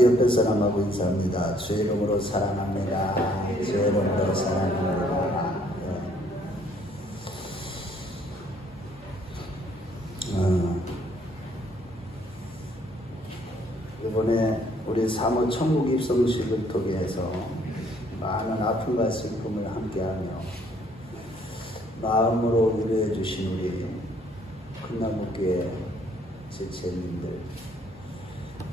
옆에 사람하고 인사합니다. 주의 이름으로 사랑합니다. 주의 이름으로 사랑합니다. 이번에 우리 사모 천국 입성식을 통해서 많은 아픔과 슬픔을 함께하며 마음으로 위로해 주신 우리 큰나무교회 지체님들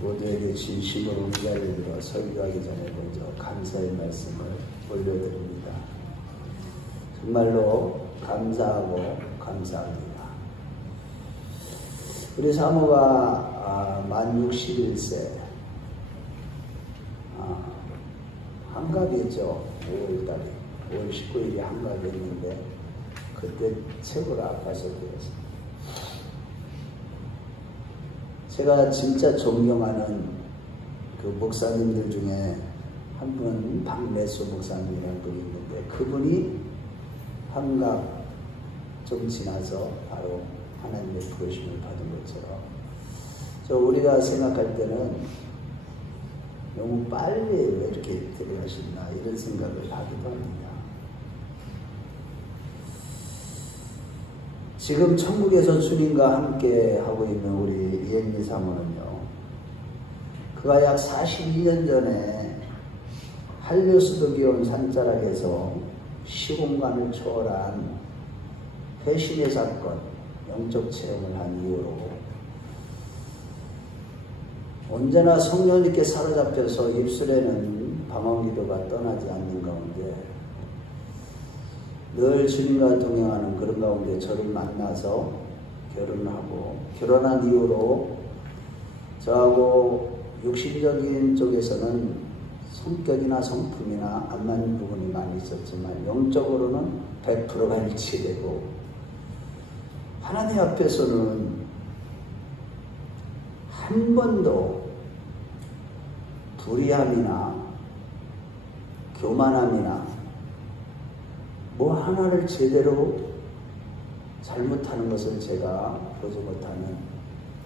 모두에게 진심으로 은혜를 들어 설교하기 전에 먼저 감사의 말씀을 올려드립니다. 정말로 감사하고 감사합니다. 우리 사모가 만 61세 한갑이죠. 5월달에 5월 19일이 한갑이었는데 그때 최고로 아파서 그랬습니다. 제가 진짜 존경하는 그 목사님들 중에 한 분은 박매수 목사님이라는 분이 있는데 그분이 한갑 좀 지나서 바로 하나님의 부르심을 받은 것처럼 우리가 생각할 때는 너무 빨리 왜 이렇게 들어가시나 이런 생각을 하기도 합니다. 지금 천국에서 주님과 함께 하고 있는 우리 이행미 사모는요, 그가 약 42년 전에 한류수도기온 산자락에서 시공간을 초월한 회심의 사건, 영적 체험을 한 이후로 언제나 성령님께 사로잡혀서 입술에는 방언기도가 떠나지 않는 가운데 늘 주님과 동행하는 그런 가운데 저를 만나서 결혼하고 결혼한 이후로 저하고 육신적인 쪽에서는 성격이나 성품이나 안 맞는 부분이 많이 있었지만 영적으로는 100%가 일치되고 하나님 앞에서는 한 번도 불의함이나 교만함이나 뭐 하나를 제대로 잘못하는 것을 제가 보지 못하는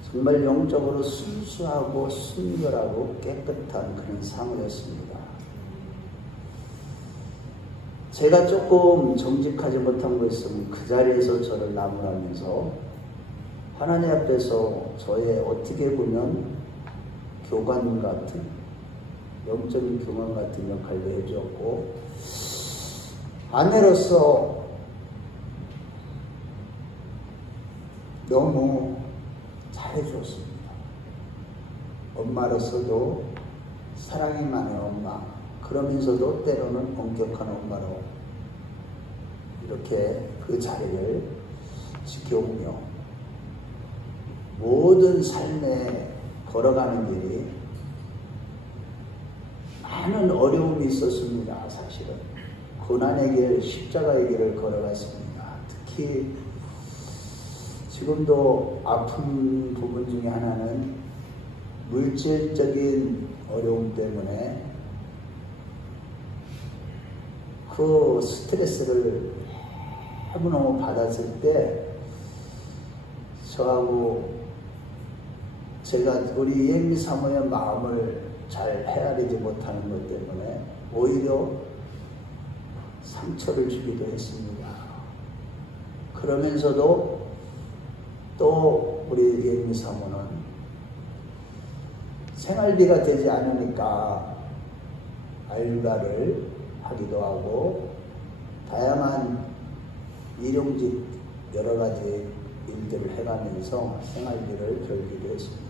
정말 영적으로 순수하고 순결하고 깨끗한 그런 사모였습니다. 제가 조금 정직하지 못한 것은 그 자리에서 저를 나무라면서 하나님 앞에서 저의 어떻게 보면 교관 같은 영적인 교관 같은 역할도 해주었고 아내로서 너무 잘해주었습니다. 엄마로서도 사랑이 많은 엄마, 그러면서도 때로는 엄격한 엄마로 이렇게 그 자리를 지켜오며 모든 삶에 걸어가는 일이 많은 어려움이 있었습니다. 사실은 고난의 길, 십자가의 길을 걸어갔습니다. 특히 지금도 아픈 부분 중에 하나는 물질적인 어려움 때문에 그 스트레스를 너무너무 받았을 때 저하고 제가 우리 이행미 사모의 마음을 잘 헤아리지 못하는 것 때문에 오히려 상처를 주기도 했습니다. 그러면서도 또 우리 이행미 사모는 생활비가 되지 않으니까 알바를 하기도 하고 다양한 일용직 여러 가지 일들을 해가면서 생활비를 벌기도 했습니다.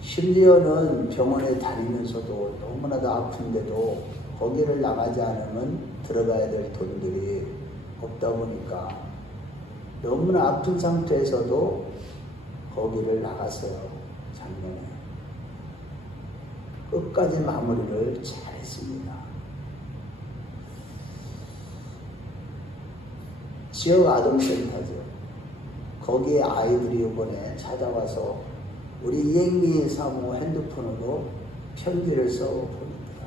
심지어는 병원에 다니면서도 너무나도 아픈데도 거기를 나가지 않으면 들어가야 될 돈들이 없다 보니까 너무나 아픈 상태에서도 거기를 나갔어요. 작년에. 끝까지 마무리를 잘했습니다. 지역 아동센터죠. 거기에 아이들이 이번에 찾아와서 우리 이행미 사모 핸드폰으로 편지를 써 보냅니다.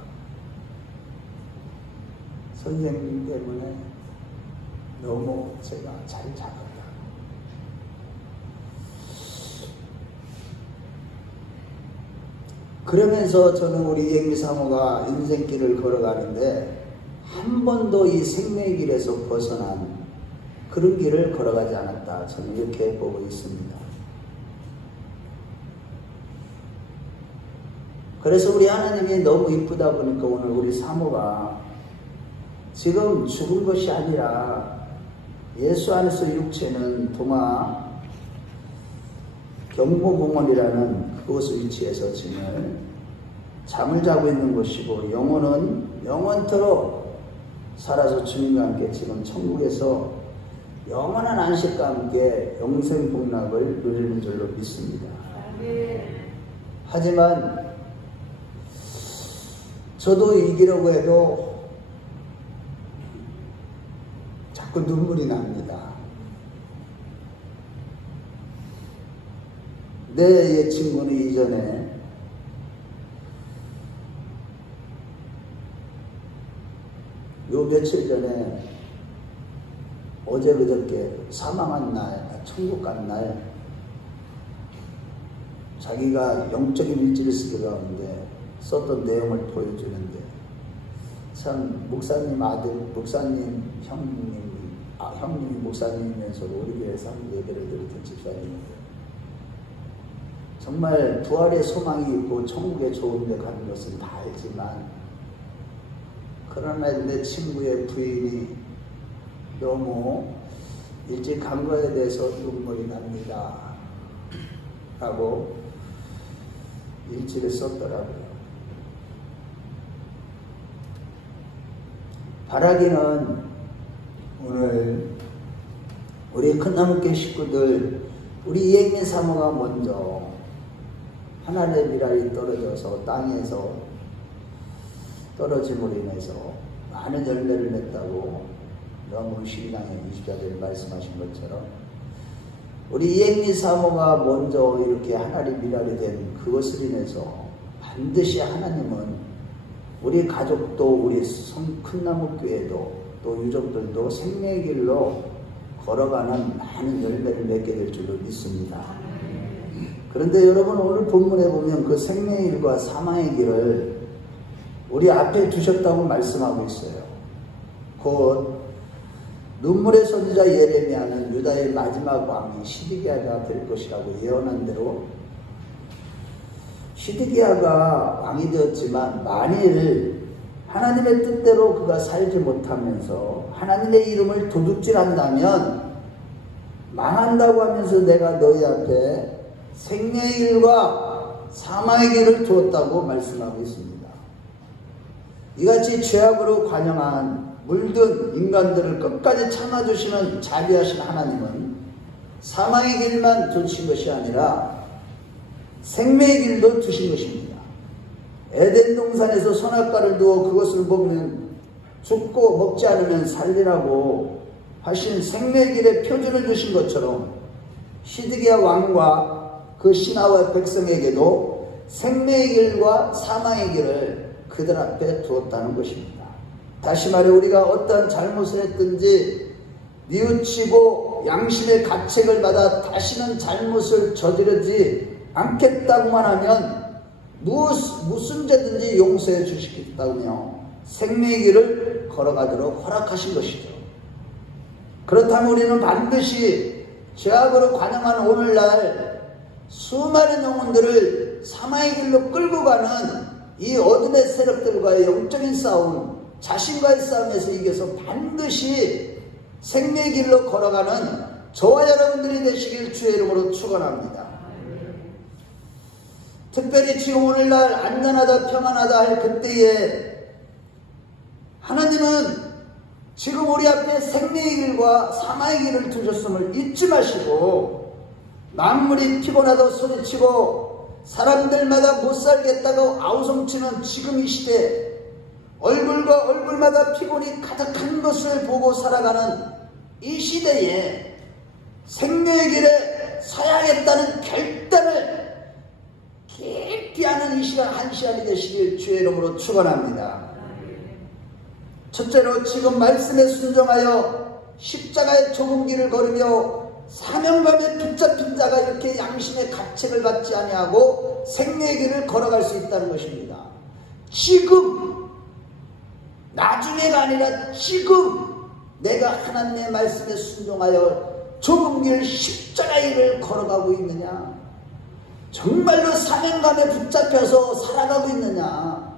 선생님 때문에 너무 제가 잘 자랐다. 그러면서 저는 우리 이행미 사모가 인생길을 걸어가는데 한 번도 이 생명의 길에서 벗어난 그런 길을 걸어가지 않았다. 저는 이렇게 보고 있습니다. 그래서 우리 하나님이 너무 이쁘다 보니까 오늘 우리 사모가 지금 죽은 것이 아니라 예수 안에서 육체는 동아 경보공원이라는 그곳을 위치해서 지금 잠을 자고 있는 것이고 영혼은 영원토록 살아서 주님과 함께 지금 천국에서 영원한 안식과 함께 영생 복락을 누리는 줄로 믿습니다. 하지만 저도 이기려고 해도 자꾸 눈물이 납니다. 내 옛 친구는 이전에 요 며칠 전에 어제 그저께 사망한 날, 천국 간 날 자기가 영적인 일지를 쓰게 가운데 썼던 내용을 보여주는데 참 목사님 아들, 목사님 형님이 목사님이면서도 우리 교회 상 예배를 드리던 집사님인데 정말 부활의 소망이 있고 천국에 좋은 데 가는 것은 다 알지만 그러나 내 친구의 부인이 너무 일찍 간 거에 대해서 눈물이 납니다 라고 일지를 썼더라고요. 바라기는 오늘 우리 큰나무교 식구들 우리 이행민 사모가 먼저 하나님의 미랄이 떨어져서 땅에서 떨어짐으로 인해서 많은 열매를 냈다고 너무 12장에 24절에 말씀하신 것처럼 우리 이행민 사모가 먼저 이렇게 하나님의 미랄이 된 그것을 인해서 반드시 하나님은 우리 가족도 우리 큰나무교회도 또 유족들도 생명의 길로 걸어가는 많은 열매를 맺게 될 줄로 믿습니다. 그런데 여러분 오늘 본문에 보면 그 생명의 길과 사망의 길을 우리 앞에 두셨다고 말씀하고 있어요. 곧 눈물의 선지자 예레미야는 유다의 마지막 왕이 시드기야가 될 것이라고 예언한 대로 시드기야가 왕이 되었지만 만일 하나님의 뜻대로 그가 살지 못하면서 하나님의 이름을 도둑질한다면 망한다고 하면서 내가 너희 앞에 생명의 길과 사망의 길을 두었다고 말씀하고 있습니다. 이같이 죄악으로 관영한 물든 인간들을 끝까지 참아주시는 자비하신 하나님은 사망의 길만 두신 것이 아니라 생명의 길도 두신 것입니다. 에덴 동산에서 선악과를 두어 그것을 먹으면 죽고 먹지 않으면 살리라고 하신 생명의 길의 표준을 주신 것처럼 시드기야 왕과 그 신하와 백성에게도 생명의 길과 사망의 길을 그들 앞에 두었다는 것입니다. 다시 말해 우리가 어떤 잘못을 했든지 뉘우치고 양심의 가책을 받아 다시는 잘못을 저지르지 않겠다고만 하면 무슨 죄든지 용서해 주시겠다며 생명의 길을 걸어가도록 허락하신 것이죠. 그렇다면 우리는 반드시 죄악으로 관영한 오늘날 수많은 영혼들을 사망의 길로 끌고 가는 이 어둠의 세력들과의 영적인 싸움, 자신과의 싸움에서 이겨서 반드시 생명의 길로 걸어가는 저와 여러분들이 되시길 주의 이름으로 축원합니다. 특별히 지금 오늘날 안전하다 평안하다 할 그때에 하나님은 지금 우리 앞에 생명의 길과 사망의 길을 두셨음을 잊지 마시고 만물이 피곤하다 소리치고 사람들마다 못 살겠다고 아우성치는 지금 이 시대 얼굴과 얼굴마다 피곤이 가득한 것을 보고 살아가는 이 시대에 생명의 길에 서야겠다는 결단을 깊이 하는 이 시간 한 시간이 되시길 주의 이름으로 축원합니다. 첫째로 지금 말씀에 순종하여 십자가의 좁은 길을 걸으며 사명감에 붙잡힌 자가 이렇게 양심의 가책을 받지 아니하고 생명의 길을 걸어갈 수 있다는 것입니다. 지금, 나중에가 아니라 지금 내가 하나님의 말씀에 순종하여 좁은 길 십자가의 길을 걸어가고 있느냐? 정말로 사명감에 붙잡혀서 살아가고 있느냐?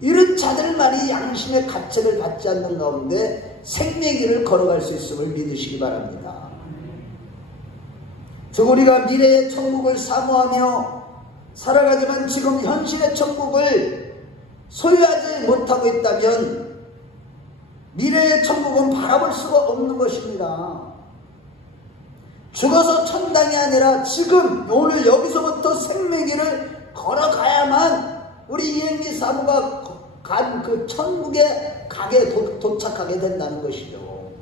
이런 자들만이 양심의 가책을 받지 않는 가운데 생명의 길을 걸어갈 수 있음을 믿으시기 바랍니다. 즉 우리가 미래의 천국을 사모하며 살아가지만 지금 현실의 천국을 소유하지 못하고 있다면 미래의 천국은 바라볼 수가 없는 것입니다. 죽어서 천당이 아니라 지금 오늘 여기서부터 생명의 길을 걸어가야만 우리 이행기 사모가 간 그 천국에 도착하게 된다는 것이죠.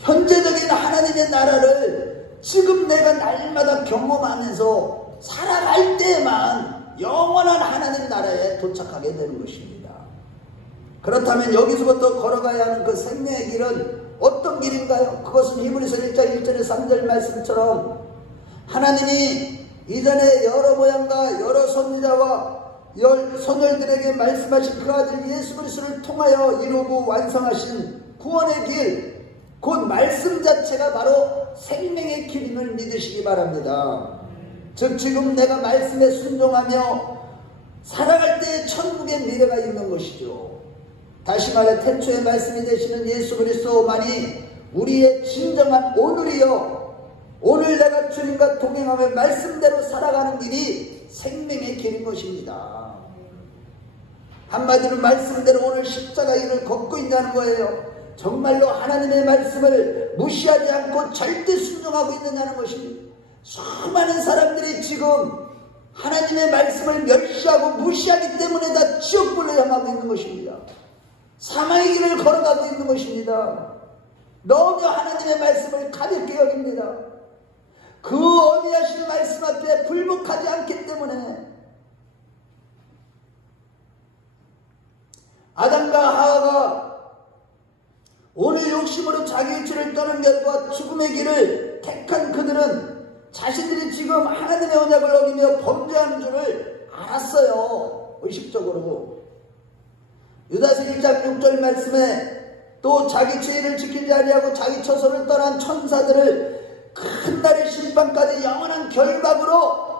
현재적인 하나님의 나라를 지금 내가 날마다 경험하면서 살아갈 때만 영원한 하나님 나라에 도착하게 되는 것입니다. 그렇다면 여기서부터 걸어가야 하는 그 생명의 길은 어떤 길인가요? 그것은 히브리서 1장 1절의 3절 말씀처럼 하나님이 이전에 여러 모양과 여러 선지자와 선열들에게 말씀하신 그 아들 예수 그리스도를 통하여 이루고 완성하신 구원의 길, 곧 말씀 자체가 바로 생명의 길임을 믿으시기 바랍니다. 즉 지금 내가 말씀에 순종하며 살아갈 때의 천국의 미래가 있는 것이죠. 다시 말해 태초의 말씀이 되시는 예수 그리스도만이 우리의 진정한 오늘이요, 오늘 내가 주님과 동행하며 말씀대로 살아가는 길이 생명의 길인 것입니다. 한마디로 말씀대로 오늘 십자가의 길을 걷고 있다는 거예요. 정말로 하나님의 말씀을 무시하지 않고 절대 순종하고 있느냐는 것입니다. 수많은 사람들이 지금 하나님의 말씀을 멸시하고 무시하기 때문에 다 지옥불로 향하고 있는 것입니다. 사망의 길을 걸어가고 있는 것입니다. 너무 하나님의 말씀을 가볍게 여깁니다. 그 어미하신 말씀 앞에 굴복하지 않기 때문에 아담과 하와가 오늘 욕심으로 자기의 죄를 떠난 결과 죽음의 길을 택한 그들은 자신들이 지금 하나님의 언약을 어기며 범죄하는 줄을 알았어요. 의식적으로. 유다서 1장 6절 말씀에 또 자기 죄를 지키지 아니하고 자기 처소를 떠난 천사들을 큰 날의 심판까지 영원한 결박으로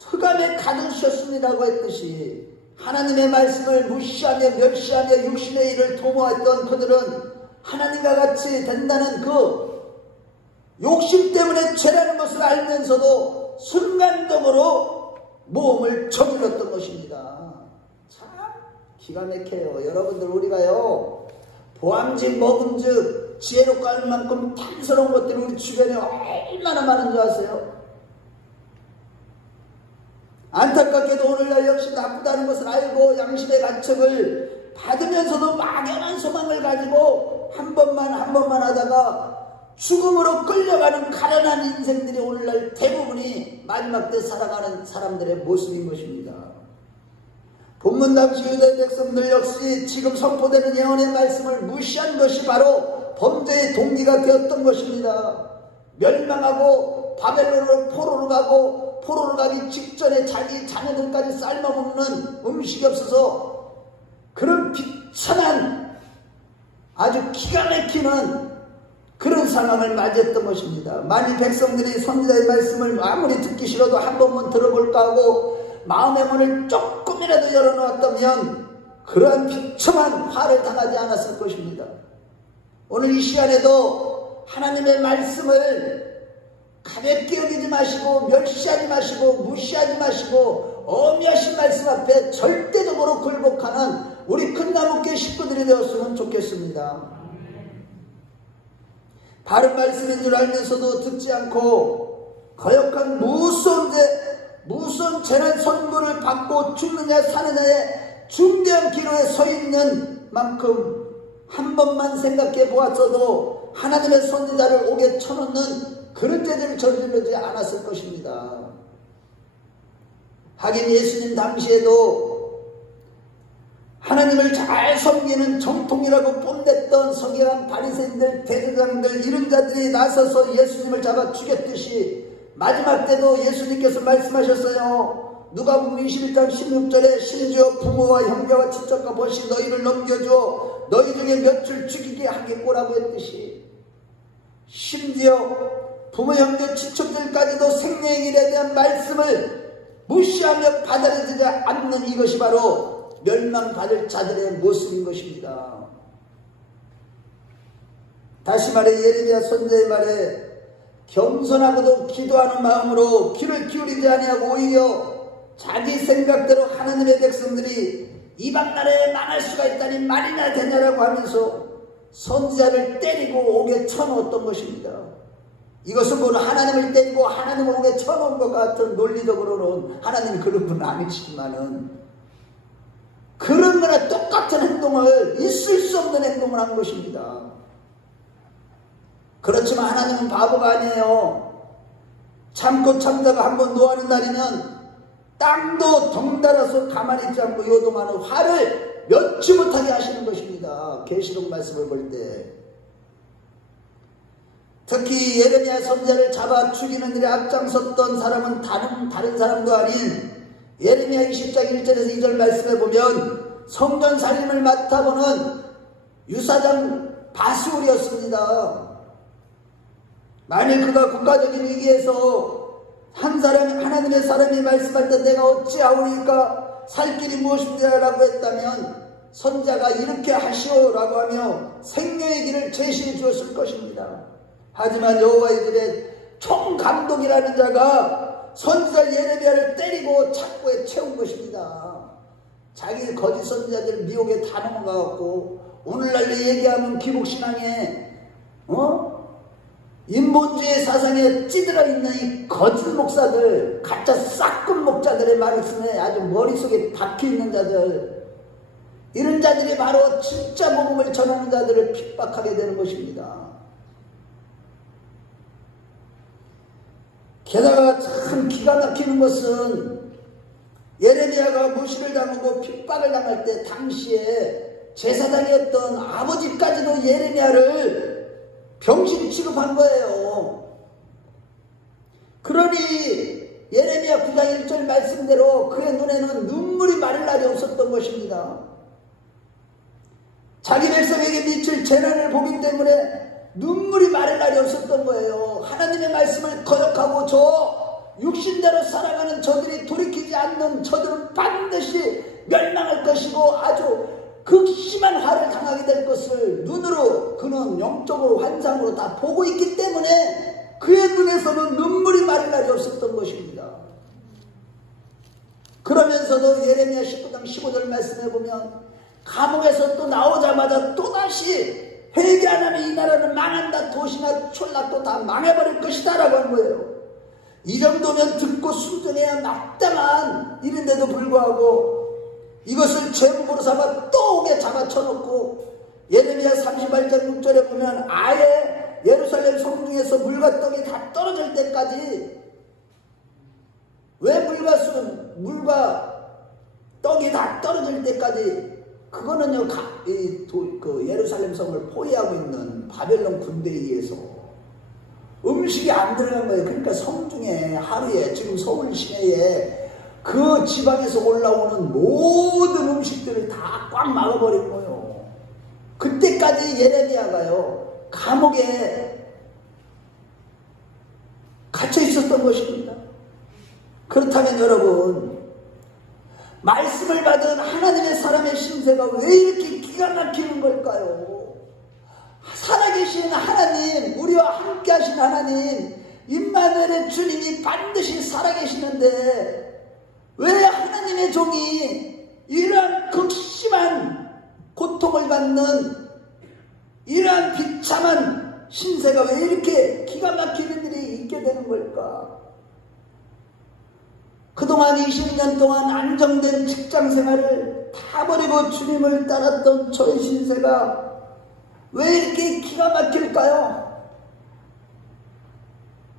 흑암에 가두셨습니다고 했듯이 하나님의 말씀을 무시하며 멸시하며 육신의 일을 도모했던 그들은 하나님과 같이 된다는 그 욕심 때문에 죄라는 것을 알면서도 순간적으로 모험을 저질렀던 것입니다. 참 기가 막혀요. 여러분들 우리가요 보암직 먹은즉 지혜롭고 할 만큼 탐스러운 것들이 우리 주변에 얼마나 많은 줄 아세요? 안타깝게도 오늘날 역시 나쁘다는 것을 알고 양심의 가책을 받으면서도 막연한 소망을 가지고 한 번만 하다가 죽음으로 끌려가는 가련한 인생들이 오늘날 대부분이 마지막 때 살아가는 사람들의 모습인 것입니다. 본문 당시 유대 백성들 역시 지금 선포되는 예언의 말씀을 무시한 것이 바로 범죄의 동기가 되었던 것입니다. 멸망하고 바벨론으로 포로로 가고 포로로 가기 직전에 자기 자녀들까지 삶아먹는 음식이 없어서 그런 비참한 아주 기가 막히는 그런 상황을 맞이했던 것입니다. 만일 백성들이 선지자의 말씀을 아무리 듣기 싫어도 한 번만 들어볼까 하고 마음의 문을 조금이라도 열어놓았다면 그러한 비참한 화를 당하지 않았을 것입니다. 오늘 이 시간에도 하나님의 말씀을 가볍게 여기지 마시고 멸시하지 마시고 무시하지 마시고 어미하신 말씀 앞에 절대적으로 굴복하는 우리 큰나무교회 식구들이 되었으면 좋겠습니다. 바른 말씀인 줄 알면서도 듣지 않고 거역한 무서운 재난 선고를 받고 죽느냐 사느냐의 중대한 기로에 서 있는 만큼 한 번만 생각해 보았어도 하나님의 선지자를 옥에 쳐놓는 그런 죄들을 저지르지 않았을 것입니다. 하긴 예수님 당시에도 하나님을 잘 섬기는 정통이라고 뽐냈던 서기관, 바리새인들, 대제사장들 이런 자들이 나서서 예수님을 잡아 죽였듯이 마지막 때도 예수님께서 말씀하셨어요. 누가복음 21장 16절에 심지어 부모와 형제와 친척과 벗이 너희를 넘겨줘 너희 중에 몇을 죽이게 하겠고라고 했듯이 심지어 부모 형제 친척들까지도 생명의 길에 대한 말씀을 무시하며 받아들이지 않는 이것이 바로 멸망받을 자들의 모습인 것입니다. 다시 말해 예레미야 선지자의 말에 겸손하고도 기도하는 마음으로 귀를 기울이지 아니하고 오히려 자기 생각대로 하나님의 백성들이 이방 나라에 망할 수가 있다니 말이나 되냐라고 하면서 선지자를 때리고 옥에 쳐넣었던 것입니다. 이것은 뭐 하나님을 때리고 하나님을 옥에 쳐넣은 것 같은 논리적으로는 하나님이 그런 분은 아니시지만은 그런 거나 똑같은 행동을 있을 수 없는 행동을 한 것입니다. 그렇지만 하나님은 바보가 아니에요. 참고 참다가 한번 노하는 날이면 땅도 덩달아서 가만히 있지 않고 요동하는 화를 면치 못하게 하시는 것입니다. 계시록 말씀을 볼 때 특히 예레미야 선지자를 잡아 죽이는 일에 앞장섰던 사람은 다른 사람도 아닌 예레미야 20장 1절에서 2절 말씀에 보면 성전 살림을 맡아보는 유사장 바스울이었습니다. 만일 그가 국가적인 위기에서 하나님의 사람이 말씀할 때 내가 어찌하오리까 살 길이 무엇입니다 라고 했다면 선자가 이렇게 하시오라고 하며 생명의 길을 제시해 주었을 것입니다. 하지만 여호와의 집에 총감독이라는 자가 선지자 예레미야를 때리고 착고에 채운 것입니다. 자기 거짓 선지자들을 미혹에 다 넘어가갖고 오늘날로 얘기하면 기복신앙에 인본주의 사상에 찌들어 있는 이 거짓 목사들, 가짜 싹군 목자들의 말씀에 아주 머릿속에 박혀있는 자들, 이런 자들이 바로 진짜 복음을 전하는 자들을 핍박하게 되는 것입니다. 게다가 참 기가 막히는 것은 예레미야가 무시를 당하고 핍박을 당할 때 당시에 제사장이었던 아버지까지도 예레미야를 병신 취급한 거예요. 그러니 예레미야 9장 1절 말씀대로 그의 눈에는 눈물이 마를 날이 없었던 것입니다. 자기 백성에게 미칠 재난을 보기 때문에 눈물이 마를 날이 없었던 거예요. 하나님의 말씀을 거역하고 저 육신대로 살아가는 저들이 돌이키지 않는 저들은 반드시 멸망할 것이고 아주 극심한 화를 당하게 될 것을 눈으로 그는 영적으로 환상으로 다 보고 있기 때문에 그의 눈에서는 눈물이 마를 날이 없었던 것입니다. 그러면서도 예레미야 19장 15절 말씀해 보면 감옥에서 또 나오자마자 또다시 회개 안 하면 이 나라는 망한다, 도시나 촌락도 다 망해버릴 것이다 라고 한 거예요. 이 정도면 듣고 순종해야 마땅한 일인데도 불구하고 이것을 죄목으로 삼아 또 옥에 잡아쳐놓고 예레미야 38장 6절에 보면 아예 예루살렘 성중에서 물과 떡이 다 떨어질 때까지, 왜 물과 떡이 다 떨어질 때까지, 그거는요 예루살렘 성을 포위하고 있는 바벨론 군대에 의해서 음식이 안 들어간 거예요. 그러니까 성중에 하루에 지금 서울 시내에 그 지방에서 올라오는 모든 음식들을 다 꽉 막아버린 거예요. 그때까지 예레미야가요 감옥에 갇혀 있었던 것입니다. 그렇다면 여러분, 말씀을 받은 하나님의 사람의 신세가 왜 이렇게 기가 막히는 걸까요? 살아계신 하나님, 우리와 함께 하신 하나님, 임마누엘의 주님이 반드시 살아계시는데 왜 하나님의 종이 이러한 극심한 고통을 받는 이러한 비참한 신세가 왜 이렇게 기가 막히는 일이 있게 되는 걸까? 그동안 20년 동안 안정된 직장 생활을 다 버리고 주님을 따랐던 저의 신세가 왜 이렇게 기가 막힐까요?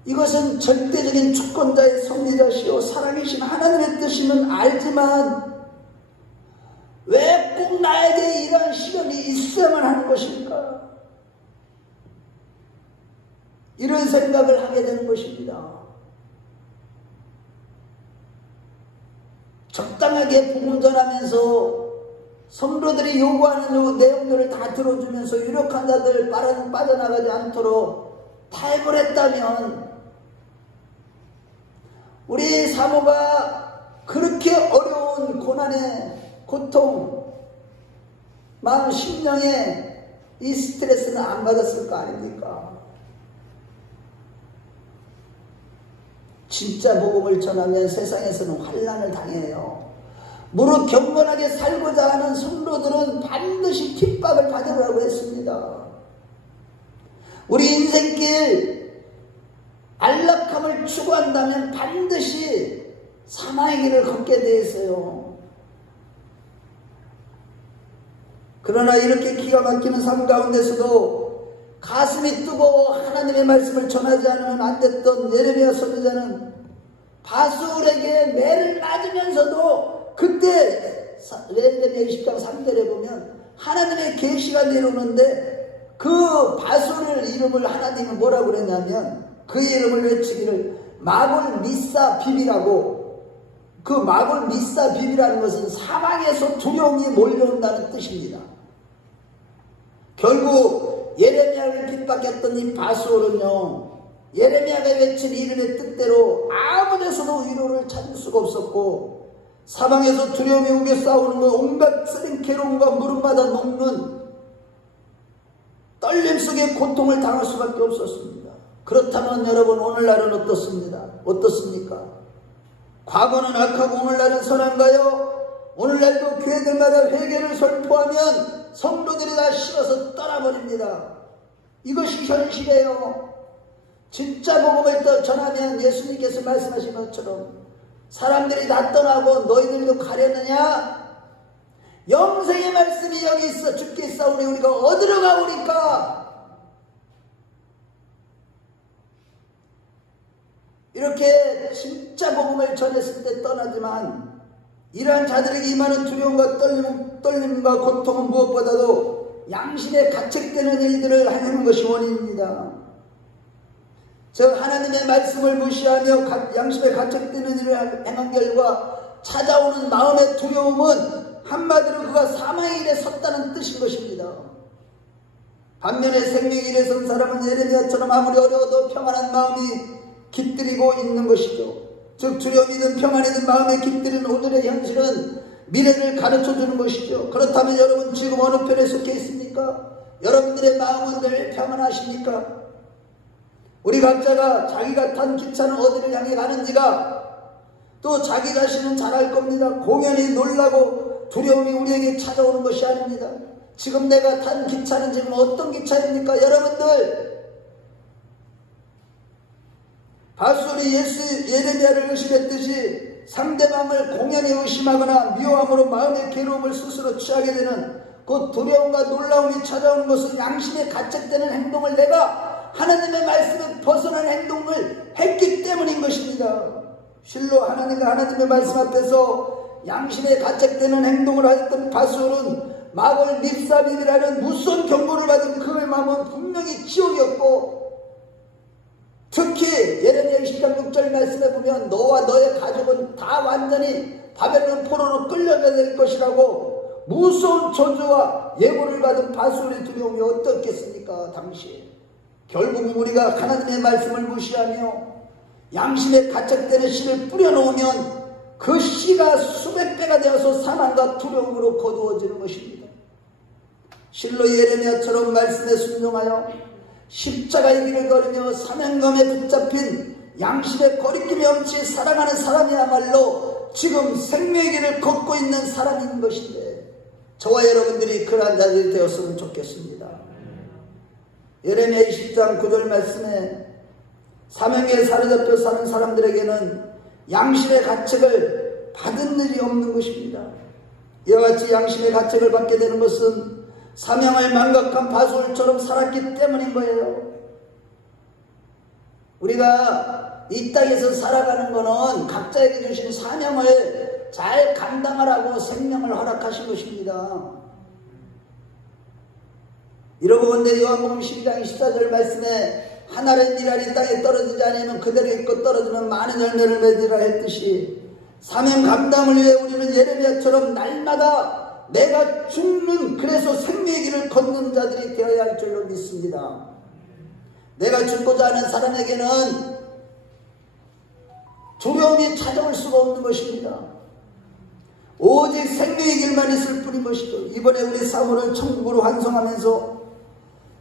이것은 절대적인 주권자의 섭리자시오 살아계신 하나님의 뜻임은 알지만 왜 꼭 꼭 나에게 이런 시련이 있어야만 하는 것일까? 이런 생각을 하게 되는 것입니다. 적당하게 복음 전하면서 성도들이 요구하는 내용들을 다 들어주면서 유력한 자들 빠져나가지 않도록 타협을 했다면 우리 사모가 그렇게 어려운 고난의 고통, 마음 심령에 이 스트레스는 안 받았을 거 아닙니까? 진짜 복음을 전하면 세상에서는 환난을 당해요. 무릇 경건하게 살고자 하는 성도들은 반드시 핍박을 받으라고 했습니다. 우리 인생길 안락함을 추구한다면 반드시 사망의 길을 걷게 돼 있어요. 그러나 이렇게 기가 막히는 삶 가운데서도 가슴이 뜨거워 하나님의 말씀을 전하지 않으면 안 됐던 예레미야 선지자는 바술에게 매를 맞으면서도 그때 예레미야 20장 3절에 보면 하나님의 계시가 내려오는데 그 바술의 이름을 하나님은 뭐라고 그랬냐면 그 이름을 외치기를 마골 미사 비비라고. 그 마골 미사 비비라는 것은 사방에서 두려움이 몰려온다는 뜻입니다. 결국 예레미야를 핍박했던 이 바술은요, 예레미야가 외친 이름의 뜻대로 아무 데서도 위로를 찾을 수가 없었고 사방에서 두려움이 오게 싸우는 것, 온갖 쓰린 괴로움과 무릎마다 녹는 떨림 속에 고통을 당할 수밖에 없었습니다. 그렇다면 여러분 오늘날은 어떻습니까? 과거는 악하고 오늘날은 선한가요? 오늘날도 교회들마다 회개를 선포하면 성도들이 다 싫어서 떠나버립니다. 이것이 현실이에요. 진짜 복음을 전하면 예수님께서 말씀하신 것처럼 사람들이 다 떠나고 너희들도 가려느냐? 영생의 말씀이 여기 있어 죽게 있사오니 우리가 어디로 가오리까? 이렇게 진짜 복음을 전했을 때 떠나지만 이러한 자들에게 임하는 두려움과 떨림과 고통은 무엇보다도 양심에 가책되는 일들을 하는 것이 원인입니다. 즉 하나님의 말씀을 무시하며 양심에 가책되는 일을 행한 결과 찾아오는 마음의 두려움은 한마디로 그가 사망의 길에 섰다는 뜻인 것입니다. 반면에 생명의 길에 선 사람은 예레미야처럼 아무리 어려워도 평안한 마음이 깃들이고 있는 것이죠. 즉 두려움이든 평안이든 마음에 깃들인 오늘의 현실은 미래를 가르쳐주는 것이죠. 그렇다면 여러분 지금 어느 편에 속해 있습니까? 여러분들의 마음은 늘 평안하십니까? 우리 각자가 자기가 탄 기차는 어디를 향해 가는지가 또 자기 자신은 잘 알 겁니다. 공연히 놀라고 두려움이 우리에게 찾아오는 것이 아닙니다. 지금 내가 탄 기차는 지금 어떤 기차입니까? 여러분들 바술이 예레미야를 의심했듯이 상대방을 공연히 의심하거나 미워함으로 마음의 괴로움을 스스로 취하게 되는 그 두려움과 놀라움이 찾아오는 것은 양심에 가책되는 행동을 내가 하나님의 말씀에 벗어난 행동을 했기 때문인 것입니다. 실로 하나님의 말씀 앞에서 양심에 가책되는 행동을 하였던 바술은 마골 밉사비라는 무서운 경고를 받은 그의 마음은 분명히 지옥이었고, 특히 예레미야 20장 6절 말씀에 보면 너와 너의 가족은 다 완전히 바벨론 포로로 끌려가게 될 것이라고 무서운 저주와 예고를 받은 바술의 두려움이 어떻겠습니까? 당시에 결국 우리가 하나님의 말씀을 무시하며 양심에 가책되는 씨를 뿌려놓으면 그 씨가 수백 배가 되어서 사망과 두려움으로 거두어지는 것입니다. 실로 예레미야처럼 말씀에 순종하여 십자가의 길을 걸으며 사명감에 붙잡힌 양심에 거리낌이 없이 살아가는 사람이야말로 지금 생명의 길을 걷고 있는 사람인 것인데, 저와 여러분들이 그러한 자들이 되었으면 좋겠습니다. 예레미야 20장 9절 말씀에 사명에 사로잡혀 사는 사람들에게는 양심의 가책을 받은 일이 없는 것입니다. 이와 같이 양심의 가책을 받게 되는 것은 사명을 망각한 바술처럼 살았기 때문인 거예요. 우리가 이 땅에서 살아가는 것은 각자에게 주신 사명을 잘 감당하라고 생명을 허락하신 것입니다. 이러고 온데 요한복음 12장 14절 말씀에 하나의 미랄이 땅에 떨어지지 않으면 그대로 있고 떨어지면 많은 열매를 맺으라 했듯이 사명 감당을 위해 우리는 예레미야처럼 날마다 내가 죽는 그래서 생명의 길을 걷는 자들이 되어야 할 줄로 믿습니다. 내가 죽고자 하는 사람에게는 두려움이 찾아올 수가 없는 것입니다. 오직 생명의 길만 있을 뿐인 것이죠. 이번에 우리 사모를 천국으로 환송하면서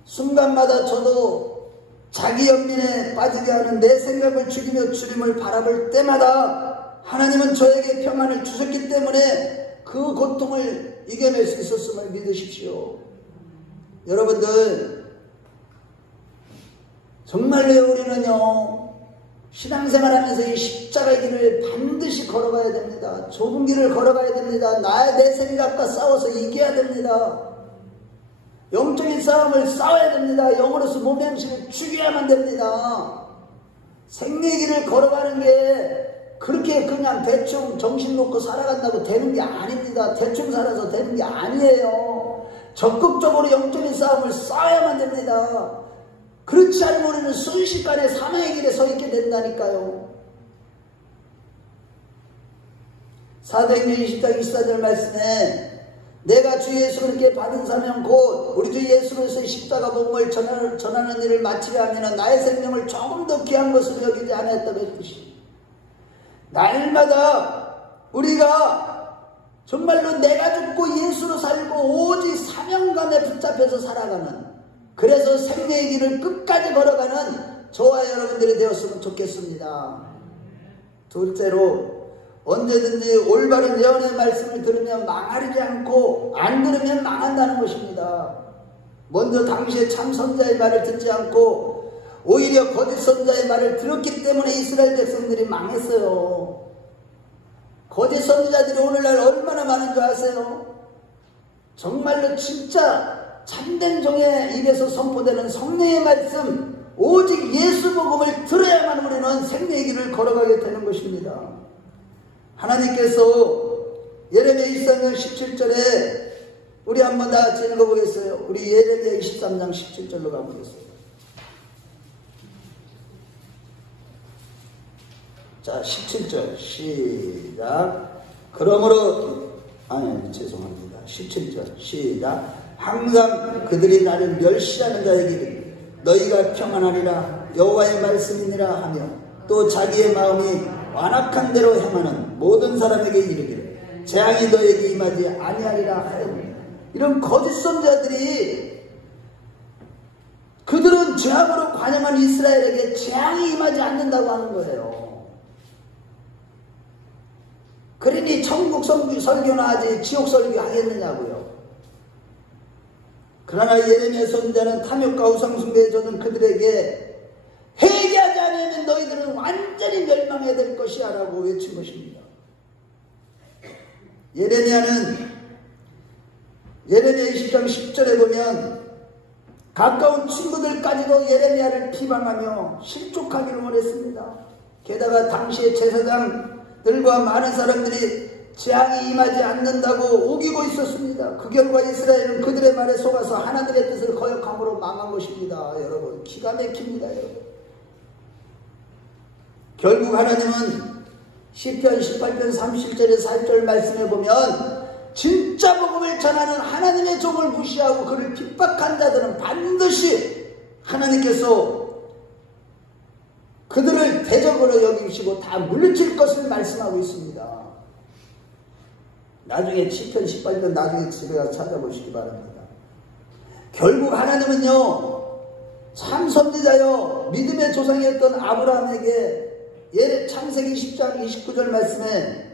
순간마다 저도 자기 연민에 빠지게 하는 내 생각을 죽이며 주님을 바라볼 때마다 하나님은 저에게 평안을 주셨기 때문에 그 고통을 이겨낼 수 있었음을 믿으십시오. 여러분들 정말로 우리는요 신앙생활하면서 이 십자가의 길을 반드시 걸어가야 됩니다. 좁은 길을 걸어가야 됩니다. 내 생각과 싸워서 이겨야 됩니다. 영적인 싸움을 싸워야 됩니다. 영으로서 몸의 음식을 죽여야만 됩니다. 생명의 길을 걸어가는 게 그렇게 그냥 대충 정신 놓고 살아간다고 되는 게 아닙니다. 대충 살아서 되는 게 아니에요. 적극적으로 영적인 싸움을 싸워야만 됩니다. 그렇지 않으면 우리는 순식간에 사망의 길에 서 있게 된다니까요. 사도행전 20장 24절 말씀에 내가 주 예수를 이렇게 받은 사명 곧 우리 주 예수로서의 십자가 복음을 전하는 일을 마치려 하면 나의 생명을 조금 더 귀한 것으로 여기지 않았다고 했듯이 날마다 우리가 정말로 내가 죽고 예수로 살고 오직 사명감에 붙잡혀서 살아가는 그래서 생명의 길을 끝까지 걸어가는 저와 여러분들이 되었으면 좋겠습니다. 둘째로 언제든지 올바른 예언의 말씀을 들으면 망하지 않고 안 들으면 망한다는 것입니다. 먼저 당시에 참 선자의 말을 듣지 않고 오히려 거짓 선자의 말을 들었기 때문에 이스라엘 백성들이 망했어요. 거짓 선지자들이 오늘날 얼마나 많은 줄 아세요? 정말로 진짜 참된 종의 입에서 선포되는 성령의 말씀 오직 예수 복음을 들어야만 우리는 생명의 길을 걸어가게 되는 것입니다. 하나님께서 예레미야 23장 17절에 우리 한번 다 같이 읽어보겠어요. 우리 예레미야 23장 17절로 가보겠습니다. 자 17절 시작. 그러므로 죄송합니다. 17절 시작. 항상 그들이 나를 멸시하는 자에게 너희가 평안하리라 여호와의 말씀이니라 하며 또 자기의 마음이 완악한 대로 행하는 모든 사람에게 이르기를 재앙이 너에게 임하지 아니하리라 하였느니라. 이런 거짓 선지자들이 그들은 죄악으로 관영한 이스라엘에게 재앙이 임하지 않는다고 하는 거예요. 그러니 천국 설교나 하지 지옥 설교 하겠느냐고요. 그러나 예레미야 선지자는 탐욕과 우상숭배에 젖은 그들에게 회개하지 않으면 너희들은 완전히 멸망해야 될 것이야 라고 외친 것입니다. 예레미야 20장 10절에 보면 가까운 친구들까지도 예레미야를 비방하며 실족하기를 원했습니다. 게다가 당시의 제사장들과 많은 사람들이 재앙이 임하지 않는다고 우기고 있었습니다. 그 결과 이스라엘은 그들의 말에 속아서 하나님의 뜻을 거역함으로 망한 것입니다. 여러분 기가 막힙니다. 여러분. 결국 하나님은 시편 18편 37절에 4절 말씀해 보면 진짜 복음을 전하는 하나님의 종을 무시하고 그를 핍박한 자들은 반드시 하나님께서 그들을 대적으로 여기시고 다 물리칠 것을 말씀하고 있습니다. 나중에 시편 18편 나중에 집에 가서 찾아보시기 바랍니다. 결국 하나님은요 참 선지자여 믿음의 조상이었던 아브라함에게 창세기 10장 29절 말씀에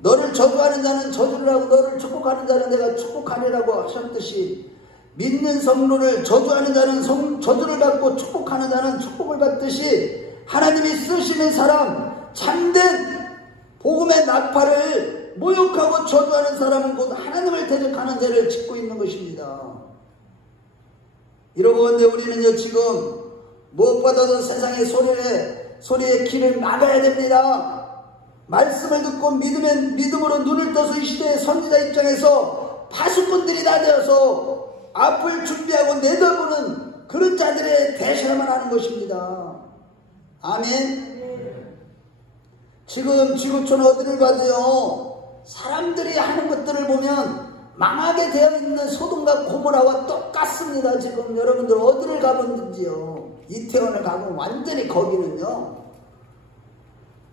너를 저주하는 자는 저주를 하고 너를 축복하는 자는 내가 축복하리라고 하셨듯이 믿는 성도를 저주하는 자는 저주를 받고 축복하는 자는 축복을 받듯이 하나님이 쓰시는 사람 참된 복음의 나팔을 모욕하고 저주하는 사람은 곧 하나님을 대적하는 죄를 짓고 있는 것입니다. 이러고 근데 우리는요 지금 무엇보다도 세상의 소리의 길을 막아야 됩니다. 말씀을 듣고 믿음으로 눈을 떠서 이 시대의 선지자 입장에서 파수꾼들이 다 되어서 앞을 준비하고 내다보는 그런 자들의 대셔야만 하는 것입니다. 아멘. 지금 지구촌 어디를 가도요, 사람들이 하는 것들을 보면 망하게 되어 있는 소돔과 고모라와 똑같습니다. 지금 여러분들 어디를 가보든지요, 이태원을 가면 완전히 거기는요,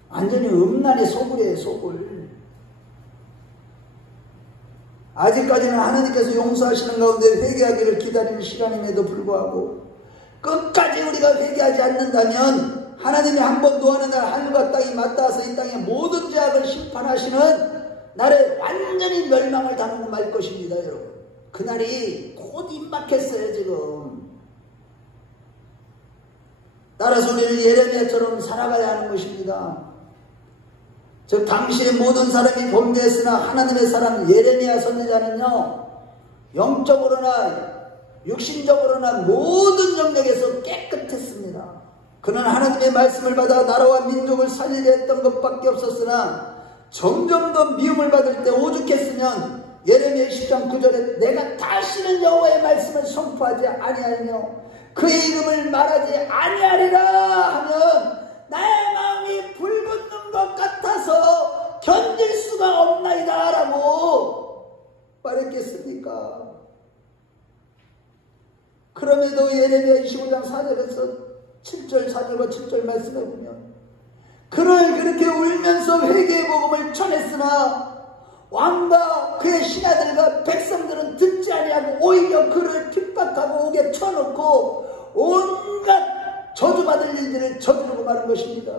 완전히 음란의 소굴이에요, 소굴. 아직까지는 하나님께서 용서하시는 가운데 회개하기를 기다리는 시간임에도 불구하고 끝까지 우리가 회개하지 않는다면 하나님이 한 번 노하는 날 하늘과 땅이 맞닿아서 이 땅의 모든 죄악을 심판하시는 날에 완전히 멸망을 당하고 말 것입니다. 여러분, 그날이 곧 임박했어요. 지금 따라서 우리는 예레미야처럼 살아가야 하는 것입니다. 즉 당시의 모든 사람이 범죄했으나 하나님의 사람 예레미야 선지자는요, 영적으로나 육신적으로나 모든 영역에서 깨끗했습니다. 그는 하나님의 말씀을 받아 나라와 민족을 살리려 했던 것밖에 없었으나 점점 더 미움을 받을 때 오죽했으면 예레미야 10장 9절에 내가 다시는 여호와의 말씀을 선포하지 아니하며 그의 이름을 말하지 아니하리라 하면 나의 마음이 불붙는 것 같아서 견딜 수가 없나이다 라고 말했겠습니까? 그럼에도 예레미야 25장 4절에서 7절 4절과 7절 말씀해 보면 그를 그렇게 울면서 회개의 복음을 전했으나 왕과 그의 신하들과 백성들은 듣지 아니하고 오히려 그를 핍박하고 옥에 쳐놓고 온갖 저주받을 일들을 저지르고 마는 것입니다.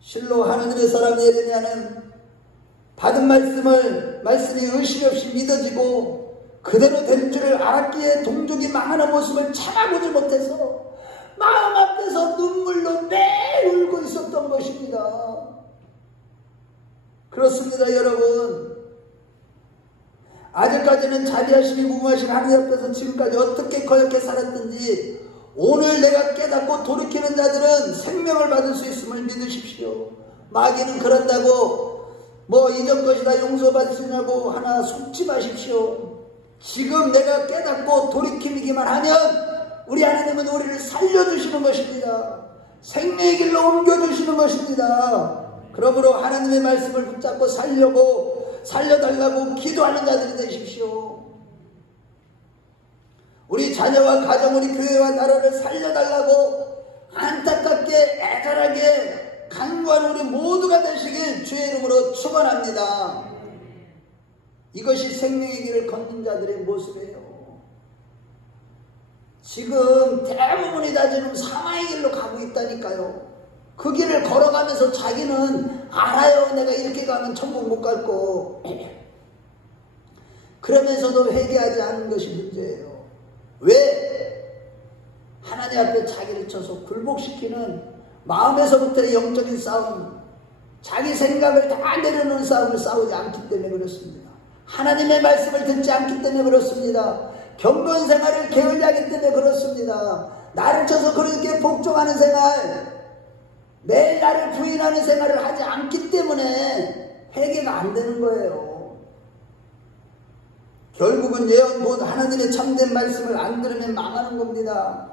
실로 하나님의 사람 예레미야는 받은 말씀이 의심 없이 믿어지고 그대로 될 줄을 알았기에 동족이 망하는 모습을 참아보지 못해서 마음 앞에서 눈물로 매일 울고 있었던 것입니다. 그렇습니다. 여러분, 아직까지는 자비하시니 무궁하신 하나님 앞에서 지금까지 어떻게 거역해 살았든지 오늘 내가 깨닫고 돌이키는 자들은 생명을 받을 수 있음을 믿으십시오. 마귀는 그런다고 이전 것이다 용서받을 수 있냐고 하나 속지 마십시오. 지금 내가 깨닫고 돌이키기만 하면 우리 하나님은 우리를 살려주시는 것입니다. 생명의 길로 옮겨주시는 것입니다. 그러므로 하나님의 말씀을 붙잡고 살려달라고 기도하는 자들이 되십시오. 우리 자녀와 가정, 우리 교회와 나라를 살려달라고 안타깝게 애절하게 간구하는 우리 모두가 되시길 주의 이름으로 축원합니다. 이것이 생명의 길을 걷는 자들의 모습이에요. 지금 대부분이 다 지금 사망의 길로 가고 있다니까요. 그 길을 걸어가면서 자기는 알아요. 내가 이렇게 가면 천국 못 갈 거. 그러면서도 회개하지 않는 것이 문제예요. 왜? 하나님 앞에 자기를 쳐서 굴복시키는 마음에서부터의 영적인 싸움, 자기 생각을 다 내려놓는 싸움을 싸우지 않기 때문에 그렇습니다. 하나님의 말씀을 듣지 않기 때문에 그렇습니다. 경건 생활을 게을리하기 때문에 그렇습니다. 나를 쳐서 그렇게 복종하는 생활, 매일 나를 부인하는 생활을 하지 않기 때문에 회개가 안 되는 거예요. 결국은 예언 곧 하나님의 참된 말씀을 안 들으면 망하는 겁니다.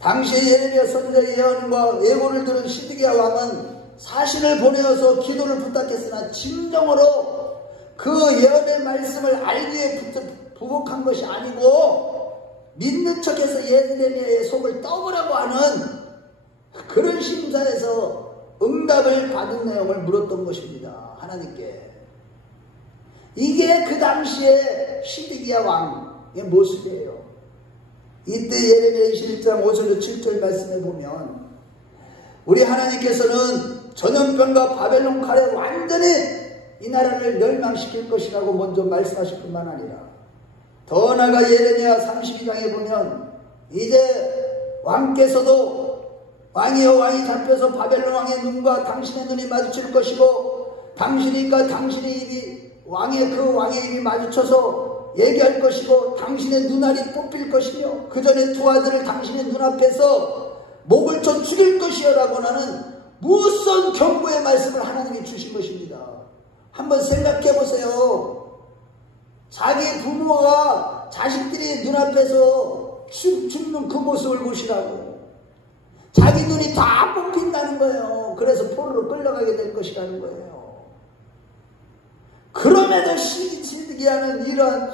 당시에 예레미야 선지자의 예언과 예고를 들은 시드기야 왕은 사신을 보내어서 기도를 부탁했으나 진정으로 그 예언의 말씀을 알기에 부복한 것이 아니고 믿는 척해서 예레미야의 속을 떠보라고 하는 그런 심사에서 응답을 받은 내용을 물었던 것입니다. 하나님께. 이게 그 당시에 시드기야 왕의 모습이에요. 이때 예레미야 21장 5절로 7절 말씀에 보면 우리 하나님께서는 전염병과 바벨론 칼에 완전히 이 나라를 멸망시킬 것이라고 먼저 말씀하실 뿐만 아니라 더 나아가 예레미야 32장에 보면 이제 왕께서도 왕이여 왕이 잡혀서 바벨론 왕의 눈과 당신의 눈이 마주칠 것이고 당신이니까 당신의 입이 왕의 입이 마주쳐서 얘기할 것이고 당신의 눈알이 뽑힐 것이며 그 전에 두 아들을 당신의 눈앞에서 목을 쳐 죽일 것이여 라고 하는 무슨 경고의 말씀을 하나님이 주신 것입니다. 한번 생각해 보세요. 자기 부모가 자식들이 눈앞에서 죽는 그 모습을 보시라고. 자기 눈이 다 뽑힌다는 거예요. 그래서 포로로 끌려가게 될 것이라는 거예요. 그럼에도 시드기야는 이런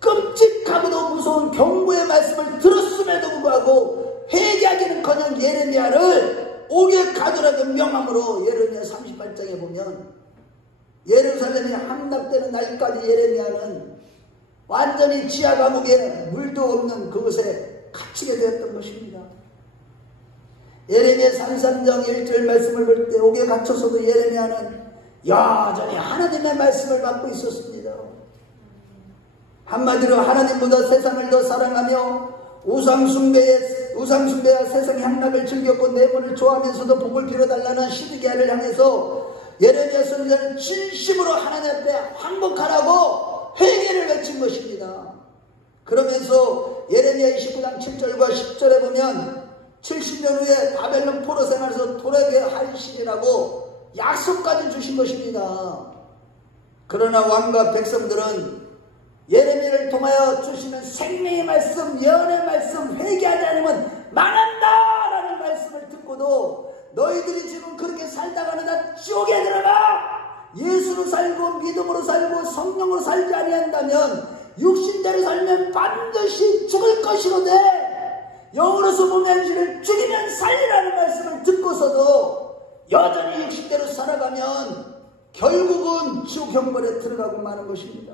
끔찍하고도 무서운 경고의 말씀을 들었음에도 불구하고 회개하기는커녕 예레미야를 옥에 가두라고 명함으로 예레미야 38장에 보면 예루살렘이 함락되는 날까지 예레미야는 완전히 지하 감옥에 물도 없는 그곳에 갇히게 되었던 것입니다. 예레미야 33장 1절 말씀을 볼 때 옥에 갇혀서도 예레미야는 여전히 하나님의 말씀을 받고 있었습니다. 한마디로 하나님보다 세상을 더 사랑하며 우상숭배와 세상의 향락을 즐겼고 내몬을 좋아하면서도 복을 빌어달라는 시드기야를 향해서 예레미야 선지자는 진심으로 하나님 앞에 항복하라고 회개를 외친 것입니다. 그러면서 예레미야 29장 7절과 10절에 보면 70년 후에 바벨론 포로 생활에서 돌아오게 하시리라고 약속까지 주신 것입니다. 그러나 왕과 백성들은 예레미야를 통하여 주시는 생명의 말씀, 예언의 말씀, 회개하지 않으면 망한다라는 말씀을 듣고도 너희들이 지금 그렇게 살다가는 다 지옥에 들어가! 예수로 살고 믿음으로 살고 성령으로 살지 아니한다면 육신대로 살면 반드시 죽을 것이로되 영으로서 몸의 현실을 죽이면 살리라는 말씀을 듣고서도 여전히 육신대로 살아가면 결국은 지옥 형벌에 들어가고 마는 것입니다.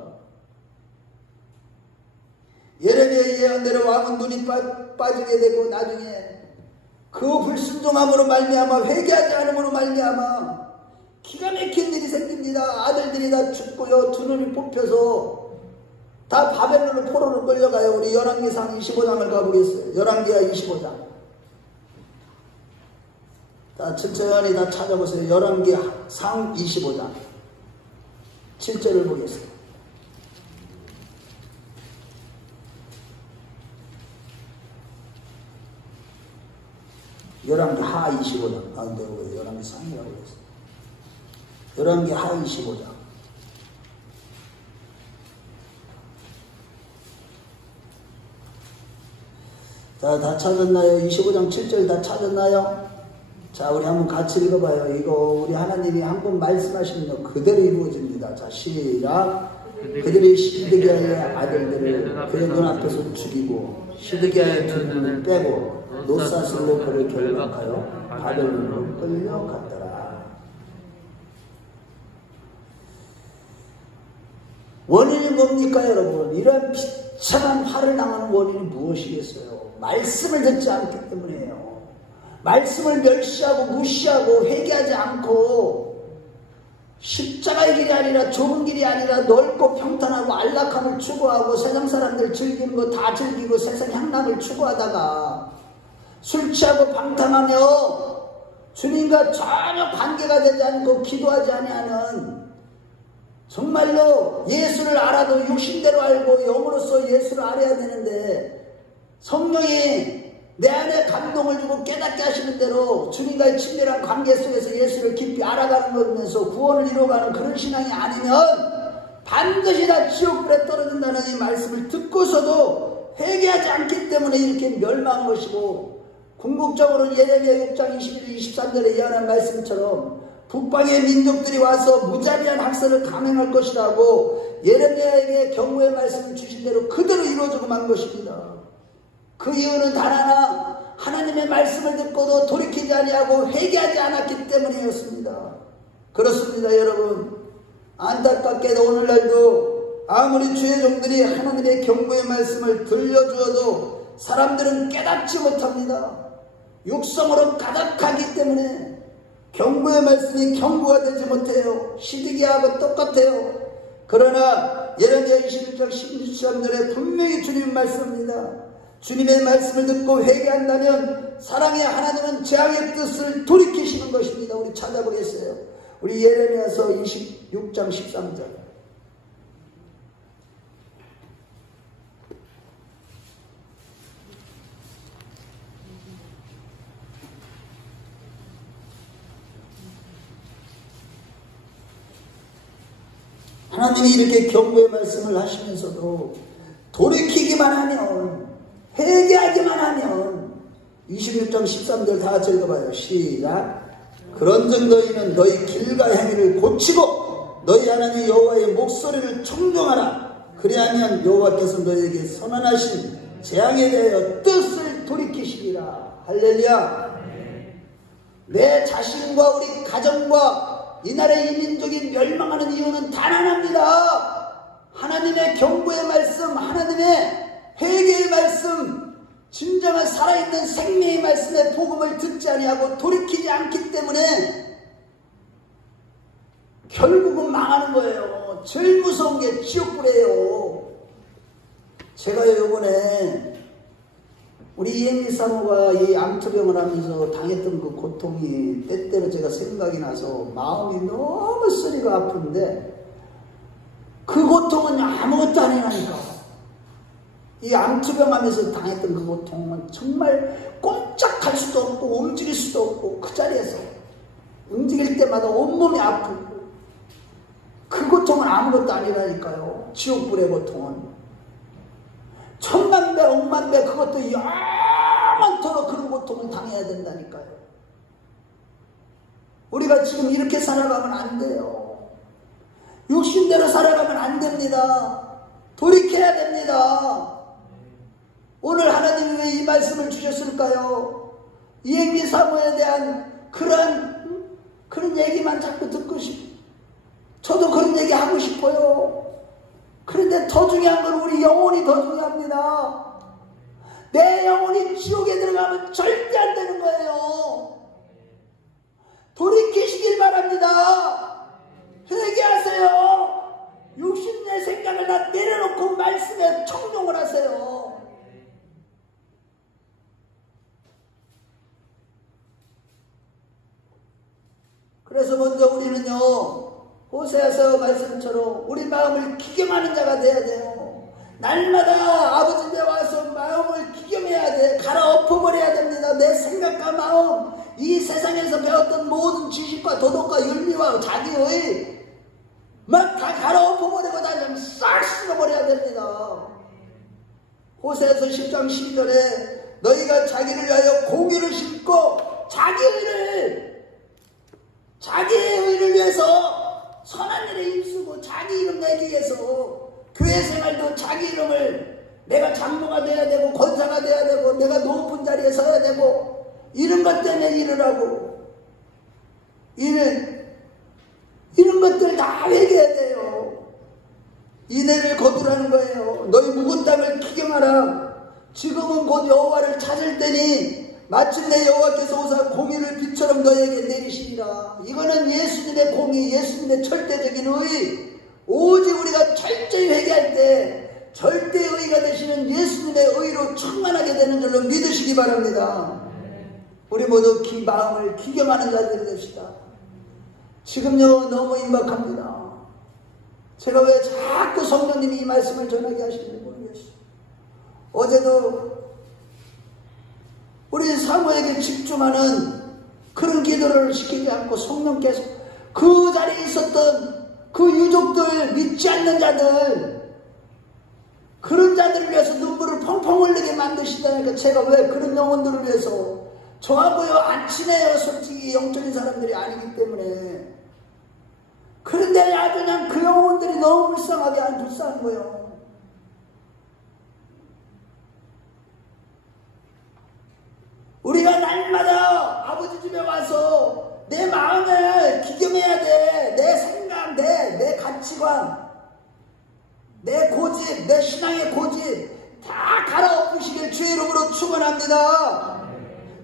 예레미야의 예언대로 왕은 눈이 빠지게 되고 나중에 그 불순종함으로 말미암아 회개하지 않음으로 말미암아 기가 막힌 일이 생깁니다. 아들들이 다 죽고요. 두 눈이 뽑혀서 다 바벨론으로 포로로 끌려가요. 우리 열왕기상 25장을 가보겠어요. 열왕기하 25장. 다 천천히 다 찾아보세요. 열왕기상 25장 7절을 보겠습니다. 열왕기 하 25장. 근데 왜 열왕기 상이라고 했어요? 열왕기 하 25장. 자, 다 찾았나요? 25장 7절 다 찾았나요? 자, 우리 한번 같이 읽어봐요. 이거 우리 하나님이 한 번 말씀하시는 거 그대로 이루어집니다. 자, 시작. 그들이 시드기야의 아들들을 그의 눈앞에서 죽이고 시드기야의 두 눈을 빼고 노사슬로 그를 결박하여 바벨론으로 끌려갔더라. 원인이 뭡니까 여러분? 이런 비참한 화를 당하는 원인이 무엇이겠어요? 말씀을 듣지 않기 때문이에요. 말씀을 멸시하고 무시하고 회개하지 않고 십자가의 길이 아니라 좁은 길이 아니라 넓고 평탄하고 안락함을 추구하고 세상 사람들 즐기는 거 다 즐기고 세상 향락을 추구하다가 술 취하고 방탕하며 주님과 전혀 관계가 되지 않고 기도하지 아니하는 정말로 예수를 알아도 육신대로 알고 영으로서 예수를 알아야 되는데 성령이 내 안에 감동을 주고 깨닫게 하시는 대로 주님과의 친밀한 관계 속에서 예수를 깊이 알아가는 거면서 구원을 이루어가는 그런 신앙이 아니면 반드시 다 지옥불에 떨어진다는 이 말씀을 듣고서도 회개하지 않기 때문에 이렇게 멸망한 것이고 궁극적으로는 예레미야 6장 21, 23절에 예언한 말씀처럼 북방의 민족들이 와서 무자비한 학살을 감행할 것이라고 예레미야에게 경고의 말씀을 주신 대로 그대로 이루어지고 만 것입니다. 그 이유는 단 하나, 하나님의 말씀을 듣고도 돌이키지 아니하고 회개하지 않았기 때문이었습니다. 그렇습니다 여러분. 안타깝게도 오늘날도 아무리 주의 종들이 하나님의 경고의 말씀을 들려주어도 사람들은 깨닫지 못합니다. 육성으로 가득하기 때문에 경고의 말씀이 경고가 되지 못해요. 시드기야하고 똑같아요. 그러나 예레미야 21장 16절에 분명히 주님 말씀입니다. 주님의 말씀을 듣고 회개한다면 사랑의 하나님은 재앙의 뜻을 돌이키시는 것입니다. 우리 찾아보겠어요. 우리 예레미야서 26장 13절. 하나님이 이렇게 경고의 말씀을 하시면서도 돌이키기만 하면, 회개하기만 하면, 26장 13절 다 같이 읽어봐요. 시작. 그런즉 너희는 너희 길과 행위를 고치고 너희 하나님 여호와의 목소리를 청종하라. 그리하면 여호와께서 너희에게 선언하신 재앙에 대하여 뜻을 돌이키시리라. 할렐루야. 내 자신과 우리 가정과 이 나라의 이 민족이 멸망하는 이유는 단 하나입니다. 하나님의 경고의 말씀, 하나님의 회개의 말씀, 진정한 살아있는 생명의 말씀의 복음을 듣지 아니하고 돌이키지 않기 때문에 결국은 망하는 거예요. 제일 무서운 게 지옥불이에요. 제가 요번에 우리 이행리 사모가 이 암투병을 하면서 당했던 그 고통이 때때로 제가 생각이 나서 마음이 너무 쓰리가 아픈데, 그 고통은 아무것도 아니라니까. 이 암투병 하면서 당했던 그 고통은 정말 꼼짝할 수도 없고 움직일 수도 없고, 그 자리에서 움직일 때마다 온몸이 아프고, 그 고통은 아무것도 아니라니까요. 지옥불의 고통은 천만 배 억만 배 그것도 영원토록 그런 고통을 당해야 된다니까요. 우리가 지금 이렇게 살아가면 안 돼요. 육신대로 살아가면 안 됩니다. 돌이켜야 됩니다. 오늘 하나님이 왜 이 말씀을 주셨을까요? 이행리 사모에 대한 그런 얘기만 자꾸 듣고 싶고, 저도 그런 얘기 하고 싶어요. 그런데 더 중요한 건 우리 영혼이 더 중요합니다. 내 영혼이 지옥에 들어가면 절대 안 되는 거예요. 돌이키시길 바랍니다. 회개하세요. 육신의 생각을 다 내려놓고 말씀에 청종을 하세요. 그래서 먼저 우리는요, 호세아서 말씀처럼 우리 마음을 기경하는 자가 돼야 돼요. 날마다 아버지 집에 와서 마음을 기경해야 돼. 갈아엎어버려야 됩니다. 내 생각과 마음, 이 세상에서 배웠던 모든 지식과 도덕과 윤리와 자기의 막 다 갈아엎어버리고 다 좀 싹 쓸어버려야 됩니다. 호세아서 10장 12절에 너희가 자기를 위하여 공의를 심고 자기의 의를 위해서 선한 일에 힘쓰고 자기 이름 내기 위해서 교회 생활도 자기 이름을, 내가 장로가 돼야 되고 권사가 돼야 되고 내가 높은 자리에 서야 되고 이런 것 때문에 일을 하고, 이런 것들 다 회개해야 돼요. 이내를 거두라는 거예요. 너희 묵은 땅을 기경하라. 지금은 곧 여호와를 찾을 때니 마침내 여호와께서 오사 공의를 빛처럼 너에게 내리시리라. 이거는 예수님의 공의, 예수님의 절대적인 의. 오직 우리가 철저히 회개할 때 절대 의가 되시는 예수님의 의로 충만하게 되는 줄로 믿으시기 바랍니다. 우리 모두 마음을 기경하는 자들이 됩시다. 지금요 너무 임박합니다. 제가 왜 자꾸 성령님이 이 말씀을 전하게 하시는지 모르겠어요. 어제도 우리 사모에게 집중하는 그런 기도를 시키지 않고 성령께서 그 자리에 있었던 그 유족들, 믿지 않는 자들, 그런 자들을 위해서 눈물을 펑펑 흘리게 만드시다니까. 제가 왜 그런 영혼들을 위해서, 저하고요 안 친해요. 솔직히 영적인 사람들이 아니기 때문에. 그런데 아주 그냥 그 영혼들이 너무 불쌍하게 안 불쌍한 거예요. 우리가 날마다 아버지 집에 와서 내 마음을 기경해야 돼. 내 생각, 내 가치관, 내 고집, 내 신앙의 고집 다 갈아엎으시길 주의 이름으로 축원합니다.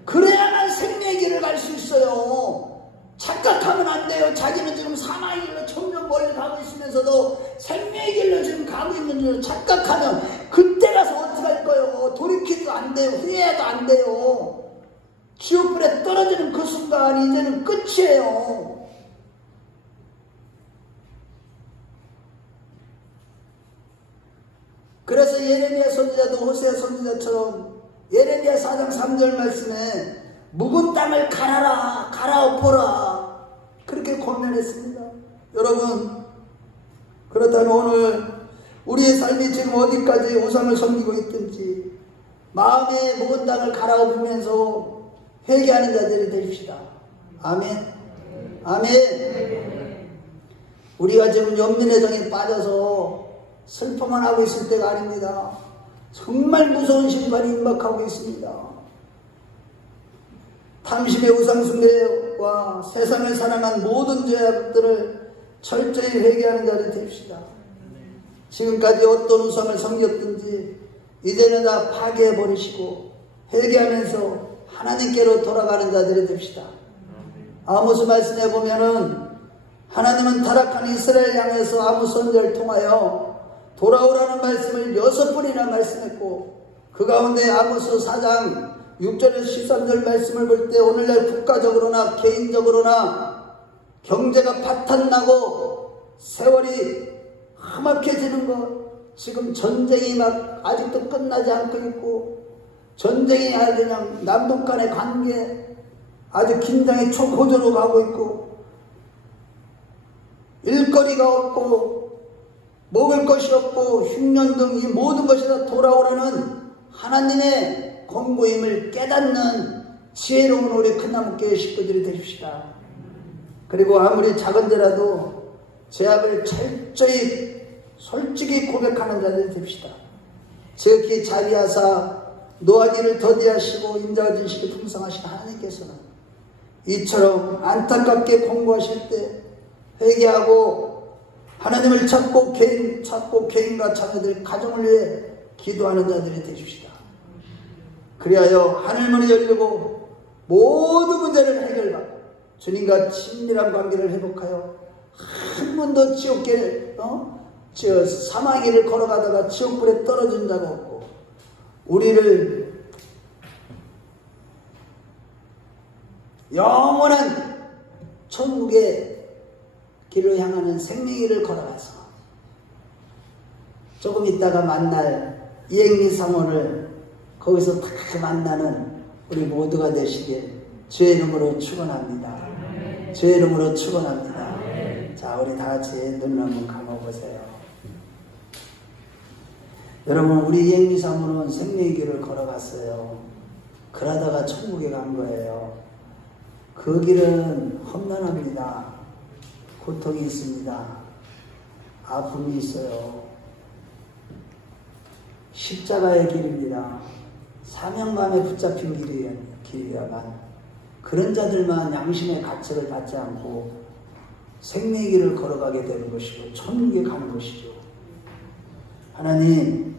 그래야만 생명의 길을 갈 수 있어요. 착각하면 안 돼요. 자기는 지금 사망의 길로 점점 멀리 가고 있으면서도 생명의 길로 지금 가고 있는 줄 착각하면 그때 가서 어떻게 할 거예요? 돌이키지도 안 돼요. 후회해도 안 돼요. 지옥불에 떨어지는 그 순간 이제는 끝이에요. 그래서 예레미야 선지자도 호세아 선지자처럼 예레미야 4장 3절 말씀에 묵은 땅을 갈아라, 갈아엎어라 그렇게 권면했습니다. 여러분, 그렇다면 오늘 우리의 삶이 지금 어디까지 우상을 섬기고 있든지 마음의 모건당을 갈아엎으면서 회개하는 자들이 되십시다. 아멘. 아멘. 우리가 지금 연민의 정에 빠져서 슬퍼만 하고 있을 때가 아닙니다. 정말 무서운 심판이 임박하고 있습니다. 탐심의 우상숭배와 세상을 사랑한 모든 죄악들을 철저히 회개하는 자들이 됩시다. 지금까지 어떤 우상을 섬겼든지 이제는 다 파괴해버리시고 회개하면서 하나님께로 돌아가는 자들이 됩시다. 아모스 말씀에 보면은 하나님은 타락한 이스라엘 향해서 아모스 선지자를 통하여 돌아오라는 말씀을 6번이나 말씀했고 그 가운데 아모스 4장 6절에서 13절 말씀을 볼 때 오늘날 국가적으로나 개인적으로나 경제가 파탄나고 세월이 험악해지는 것, 지금 전쟁이 막 아직도 끝나지 않고 있고 전쟁이 아주 그냥 남북 간의 관계 아주 긴장이 초고조로 가고 있고 일거리가 없고 먹을 것이 없고 흉년 등 이 모든 것이 다 돌아오라는 하나님의 권고임을 깨닫는 지혜로운 우리 큰나무교회 식구들이 되십시다. 그리고 아무리 작은 죄라도 죄악을 철저히 솔직히 고백하는 자들이 됩시다. 지극히 자비하사 노하기를 더디하시고 인자와 진실이 풍성하신 하나님께서는 이처럼 안타깝게 권고하실 때 회개하고 하나님을 찾고 개인과 자녀들 가정을 위해 기도하는 자들이 되십시다. 그리하여 하늘문이 열리고 모든 문제를 해결받고 주님과 친밀한 관계를 회복하여 한 번도 지옥길 사망의 길을 걸어가다가 지옥불에 떨어진 자가 없고 우리를 영원한 천국의 길을 향하는 생명의 길을 걸어가서 조금 있다가 만날 이행리 사모를 거기서 다 만나는 우리 모두가 되시길 주의 이름으로 축원합니다. 주의 이름으로 축원합니다. 자, 우리 다 같이 눈을 한번 감아보세요. 여러분, 우리 이행리 사모는 생명의 길을 걸어갔어요. 그러다가 천국에 간 거예요. 그 길은 험난합니다. 고통이 있습니다. 아픔이 있어요. 십자가의 길입니다. 사명감에 붙잡힌 길이야만 그런 자들만 양심의 가책을 받지 않고 생명의 길을 걸어가게 되는 것이고 천국에 가는 것이죠. 하나님,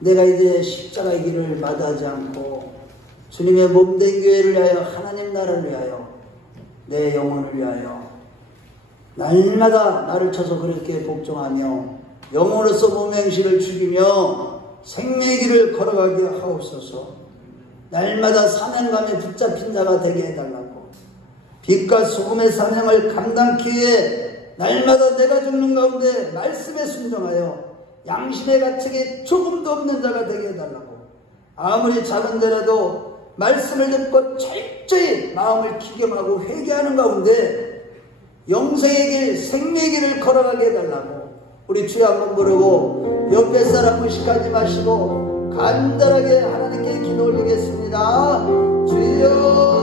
내가 이제 십자가의 길을 마다하지 않고 주님의 몸된 교회를 위하여 하나님 나라를 위하여 내 영혼을 위하여 날마다 나를 쳐서 그렇게 복종하며 영혼으로서 몸의 행실을 죽이며 생명의 길을 걸어가게 하옵소서. 날마다 사명감에 붙잡힌 자가 되게 해달라고 빛과 소금의 사명을 감당기 위해 날마다 내가 죽는 가운데 말씀에 순종하여 양심의 가책에 조금도 없는 자가 되게 해달라고 아무리 작은 죄라도 말씀을 듣고 철저히 마음을 기겸하고 회개하는 가운데 영생의 길, 생명의 길을 걸어가게 해달라고 우리 주여 한번 부르고 옆에 사람 무식하지 마시고 간절하게 하나님께 기도 올리겠습니다. 주여